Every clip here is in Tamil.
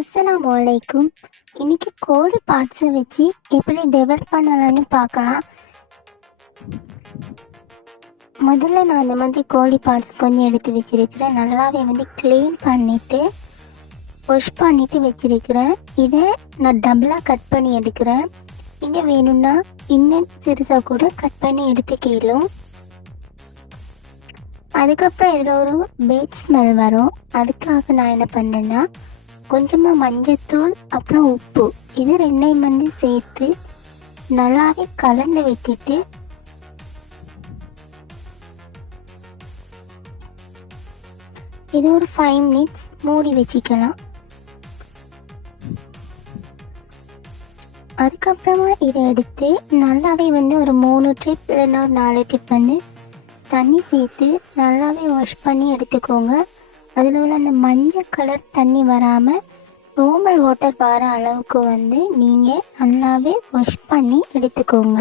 அஸ்ஸலாமு அலைக்கும். இன்னைக்கு கோழி பார்ட்ஸை வச்சு எப்படி டெவலப் பண்ணலான்னு பார்க்கலாம். முதல்ல நான் இந்த மாதிரி கோழி பார்ட்ஸ் கொஞ்சம் எடுத்து வச்சிருக்கிறேன். நல்லாவே க்ளீன் பண்ணிவிட்டு வாஷ் பண்ணிவிட்டு வச்சிருக்கிறேன். இதை நான் டபுளாக கட் பண்ணி எடுக்கிறேன். நீங்கள் வேணும்னா இன்னும் சிறுசாக கூட கட் பண்ணி எடுத்துக்கலாம். அதுக்கப்புறம் இதில் ஒரு பேட் ஸ்மெல் வரும். அதுக்காக நான் என்ன பண்ணேன்னா கொஞ்சமாக மஞ்சத்தூள் அப்புறம் உப்பு இது ரெண்டையும் சேர்த்து நல்லாவே கலந்து விட்டுட்டு இது ஒரு 5 மினிட்ஸ் மூடி வச்சுக்கலாம். அதுக்கப்புறமா இதை எடுத்து நல்லாவே ஒரு 3 ட்ரிப் இல்லைன்னா ஒரு 4 ட்ரிப் தண்ணி சேர்த்து நல்லாவே வாஷ் பண்ணி எடுத்துக்கோங்க. அதில் உள்ள அந்த மஞ்சள் கலர் தண்ணி வராமல் நார்மல் வாட்டர் வர அளவுக்கு நீங்கள் நல்லாவே வாஷ் பண்ணி எடுத்துக்கோங்க.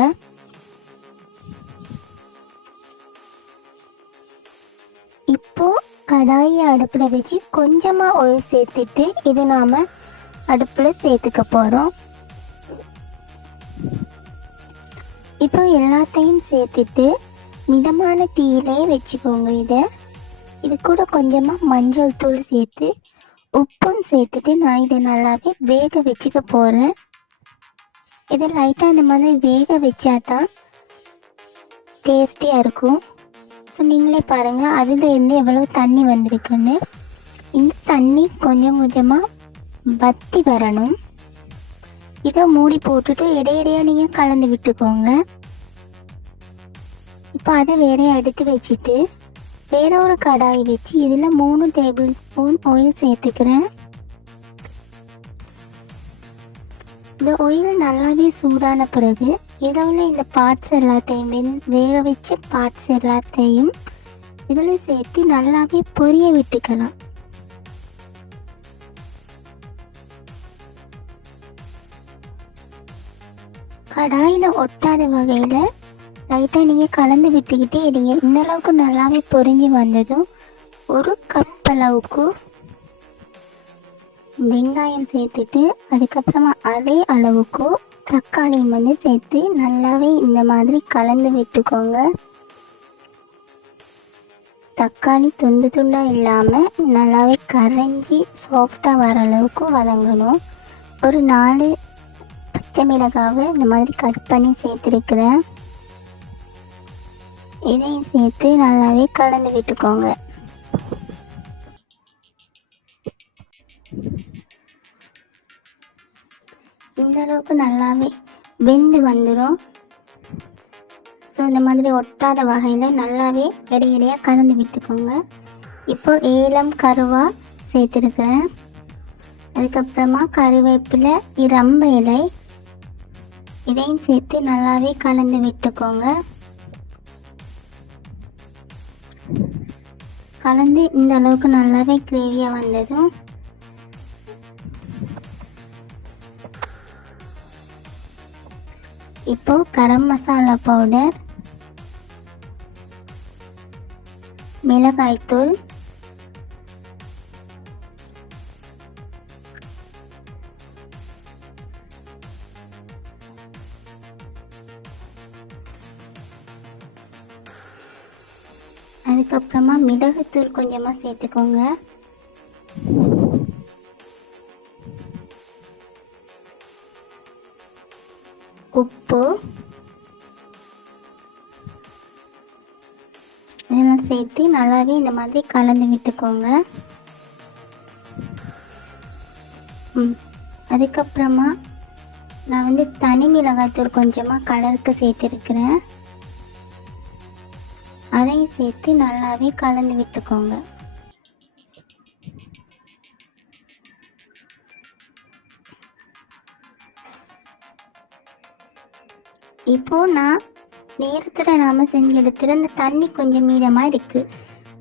இப்போது கடாயை அடுப்பில் வச்சு கொஞ்சமாக ஆயில் சேர்த்துட்டு இது நாம் அடுப்பில் சேர்த்துக்க போகிறோம். இப்போ எல்லாத்தையும் சேர்த்துட்டு மிதமான தீயிலே வச்சுக்கோங்க. இது கூட கொஞ்சமாக மஞ்சள் தூள் சேர்த்து உப்பும் சேர்த்துட்டு நான் இதை நல்லாவே வேக வச்சுக்க போகிறேன். இதை லைட்டாக இந்த மாதிரி வேக வச்சா தான் டேஸ்டியாக இருக்கும். ஸோ நீங்களே பாருங்கள் அதுலேருந்து எவ்வளோ தண்ணி வந்திருக்குன்னு. இந்த தண்ணி கொஞ்சம் கொஞ்சமாக வற்றி வரணும். இதை மூடி போட்டுட்டு இடையிடையாக நீங்கள் கலந்து விட்டுக்கோங்க. இப்போ அதை வேற எடுத்து வச்சுட்டு வேற ஒரு கடாய் வச்சு இதில் 3 டேபிள் ஸ்பூன் ஆயில் சேர்த்துக்கிறேன். இந்த ஆயில் நல்லாவே சூடான பிறகு இதில் இந்த பார்ட்ஸ் எல்லாத்தையும் வேக வச்ச பார்ட்ஸ் எல்லாத்தையும் இதில் சேர்த்து நல்லாவே பொரிய விட்டுக்கலாம். கடாயில் ஒட்டாத வகையில் லைட்டாக நீங்கள் கலந்து விட்டுக்கிட்டே இருங்க. இந்த அளவுக்கு நல்லாவே பொரிஞ்சு வந்ததும் ஒரு கப் அளவுக்கு வெங்காயம் சேர்த்துட்டு அதுக்கப்புறமா அதே அளவுக்கு தக்காளியும் சேர்த்து நல்லாவே இந்த மாதிரி கலந்து விட்டுக்கோங்க. தக்காளி துண்டு துண்டாக இல்லாமல் நல்லாவே கரைஞ்சி சாஃப்டாக வர அளவுக்கு வதங்கணும். ஒரு 4 பச்சை மிளகாவை இந்த மாதிரி கட் பண்ணி சேர்த்துருக்கிறேன். இதையும் சேர்த்து நல்லாவே கலந்து விட்டுக்கோங்க. இந்த அளவுக்கு நல்லாவே வெந்து வந்துடும். ஸோ இந்த மாதிரி ஒட்டாத வகையில் நல்லாவே இடையிடையாக கலந்து விட்டுக்கோங்க. இப்போ ஏலம் கருவா சேர்த்துருக்கிறேன். அதுக்கப்புறமா கருவேப்பிலை ரம்ப இலை இதையும் சேர்த்து நல்லாவே கலந்து விட்டுக்கோங்க. கலந்து இந்த அளவுக்கு நல்லாவே கிரேவியாக வந்ததும் இப்போ கரம் மசாலா பவுடர், மிளகாய்த்தூள், அதுக்கப்புறமா மிளகுத்தூள் கொஞ்சமாக சேர்த்துக்கோங்க. உப்பு இதெல்லாம் சேர்த்து நல்லாவே இந்த மாதிரி கலந்து விட்டுக்கோங்க. அதுக்கப்புறமா நான் தனி மிளகாய்த்தூள் கொஞ்சமாக கலருக்கு சேர்த்துருக்கிறேன். அதையும் சேர்த்து நல்லாவே கலந்து விட்டுக்கோங்க. இப்போது நான் நேரத்தில் நாம் செஞ்சு எடுத்துகிற அந்த தண்ணி கொஞ்சம் மீதமாக இருக்குது.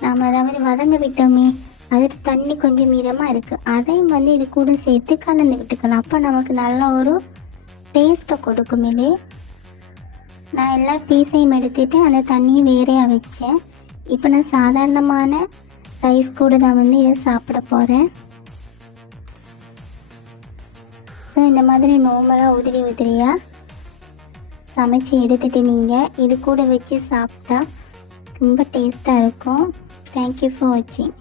நாம் அதாவது வதங்க விட்டோமே அதில் தண்ணி கொஞ்சம் மீதமாக இருக்குது. அதையும் இது கூட சேர்த்து கலந்து விட்டுக்கலாம். அப்போ நமக்கு நல்ல ஒரு டேஸ்ட்டை கொடுக்கும். இது நான் எல்லா பீஸையும் எடுத்துகிட்டு அந்த தண்ணியை வேறையாக வச்சேன். இப்போ நான் சாதாரணமான ரைஸ் கூட தான் இதை சாப்பிட போகிறேன். ஸோ இந்த மாதிரி நார்மலாக உதிரியாக சமைச்சு எடுத்துகிட்டு நீங்கள் இது கூட வச்சு சாப்பிட்டா ரொம்ப டேஸ்ட்டாக இருக்கும். தேங்க்யூ ஃபார் வாட்சிங்.